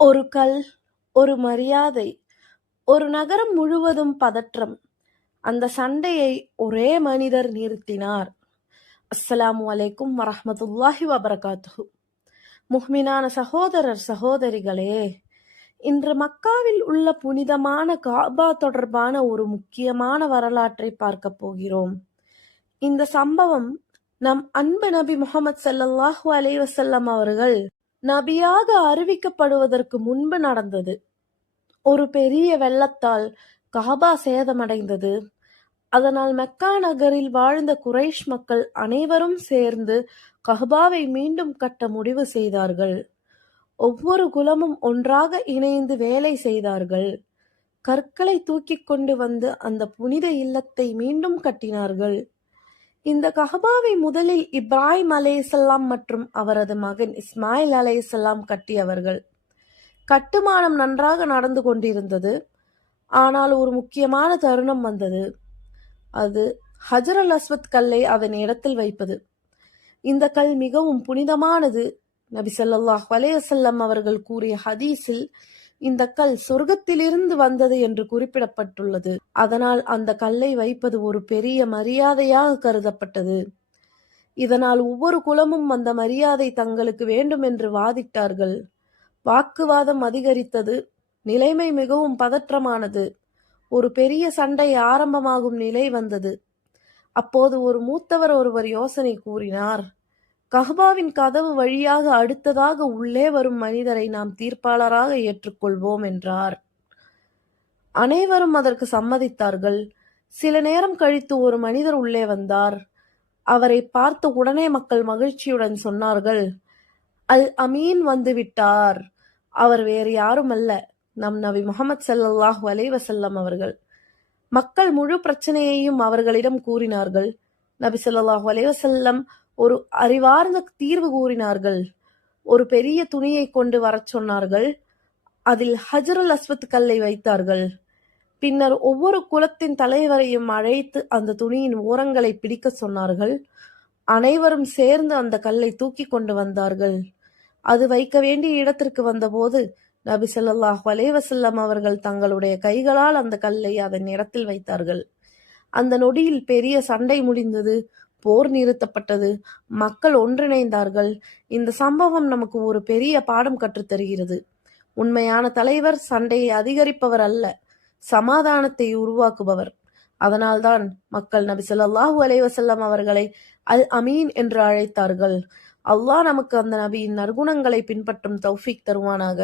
ஒரு கல், ஒரு மரியாதை, ஒரு நகரம் முழுவதும் பதற்றம். அந்த சண்டையை ஒரே மனிதர் நிறுத்தினார். அஸ்ஸலாமு அலைக்கும் வரஹ்மத்துல்லாஹி வபரகாத்துஹு. முஹ்மினான சகோதரர் சகோதரிகளே, இன்று மக்காவில் உள்ள புனிதமான காபா தொடர்பான ஒரு முக்கியமான வரலாற்றை பார்க்க போகிறோம். இந்த சம்பவம் நம் அன்பு நபி முஹம்மது ஸல்லல்லாஹு அலைஹி வஸல்லம் அவர்கள் நபியாக அறிவிக்கப்படுவதற்கு முன்பு நடந்தது. ஒரு பெரிய வெள்ளத்தால் கஅபா சேதமடைந்தது. அதனால் மெக்கா நகரில் வாழ்ந்த குறைஷ் மக்கள் அனைவரும் சேர்ந்து கஅபாவை மீண்டும் கட்ட முடிவு செய்தார்கள். ஒவ்வொரு குலமும் ஒன்றாக இணைந்து வேலை செய்தார்கள். கற்களை தூக்கிக் கொண்டு வந்து அந்த புனித இல்லத்தை மீண்டும் கட்டினார்கள். இந்த கஅபாவை முதலில் இப்ராஹிம் அலைஹிஸ்ஸலாம் மற்றும் அவரது மகன் இஸ்மாயில் அலைஹிஸ்ஸலாம் கட்டியவர்கள். கட்டுமானம் நன்றாக நடந்து கொண்டிருந்தது. ஆனால் ஒரு முக்கியமான தருணம் வந்தது. அது ஹஜர் அல் அஸ்வத் கல்லை அதன் இடத்தில் வைப்பது. இந்த கல் மிகவும் புனிதமானது. நபி ஸல்லல்லாஹு அலைஹி வஸல்லம் அவர்கள் கூறிய ஹதீஸில் இந்த கல் சொர்க்கத்திலிருந்து வந்தது என்று குறிப்பிடப்பட்டுள்ளது. அதனால் அந்த கல்லை வைப்பது ஒரு பெரிய மரியாதையாக கருதப்பட்டது. இதனால் ஒவ்வொரு குலமும் அந்த மரியாதை தங்களுக்கு வேண்டும் என்று வாதிட்டார்கள். வாக்குவாதம் அதிகரித்தது. நிலைமை மிகவும் பதற்றமானது. ஒரு பெரிய சண்டை ஆரம்பமாகும் நிலை வந்தது. அப்போது ஒரு மூத்தவர் ஒருவர் யோசனை கூறினார். கஅபாவின் கதவு வழியாக அடுத்ததாக உள்ளே வரும் மனிதரை நாம் தீர்ப்பாளராக ஏற்றுக்கொள்வோம் என்றார். அனைவரும் அதற்கு சம்மதித்தார்கள். சில நேரம் கழித்து ஒரு மனிதர் உள்ளே வந்தார். அவரை பார்த்த உடனே மக்கள் மகிழ்ச்சியுடன் சொன்னார்கள், அல் அமீன் வந்துவிட்டார். அவர் வேறு யாரும் அல்ல, நம் நபி முஹம்மது ஸல்லல்லாஹு அலைஹி வஸல்லம் அவர்கள். மக்கள் முழு பிரச்சனையையும் அவர்களிடம் கூறினார்கள். நபி ஸல்லல்லாஹு அலைஹி வஸல்லம் ஒரு அறிவார்ந்த தீர்வு கூறினார்கள். ஒரு பெரிய துணியை கொண்டு வரச் சொன்னார்கள். அதில் ஹஜருல் அஸ்வத் கல்லை வைத்தார்கள். பின்னர் ஒவ்வொரு குலத்தின் தலைவரையும் அழைத்து அந்த துணியின் ஓரங்களை பிடிக்க சொன்னார்கள். அனைவரும் சேர்ந்து அந்த கல்லை தூக்கி கொண்டு வந்தார்கள். அது வைக்க வேண்டிய இடத்திற்கு வந்தபோது நபி ஸல்லல்லாஹு அலைஹி வஸல்லம் அவர்கள் தங்களுடைய கைகளால் அந்த கல்லை அதன் இடத்தில் வைத்தார்கள். அந்த நொடியில் பெரிய சண்டை முடிந்தது. போர் நிறுத்தப்பட்டது. மக்கள் ஒன்றிணைந்தார்கள். இந்த சம்பவம் நமக்கு ஒரு பெரிய பாடம் கற்றுத்தருகிறது. உண்மையான தலைவர் சண்டையை அதிகரிப்பவர் அல்ல, சமாதானத்தை உருவாக்குபவர். அதனால்தான் மக்கள் நபி ஸல்லல்லாஹு அலைஹி வஸல்லம் அவர்களை அல் அமீன் என்று அழைத்தார்கள். அல்லாஹ் நமக்கு அந்த நபியின் நற்குணங்களை பின்பற்றும் தௌஃபீக் தருவானாக.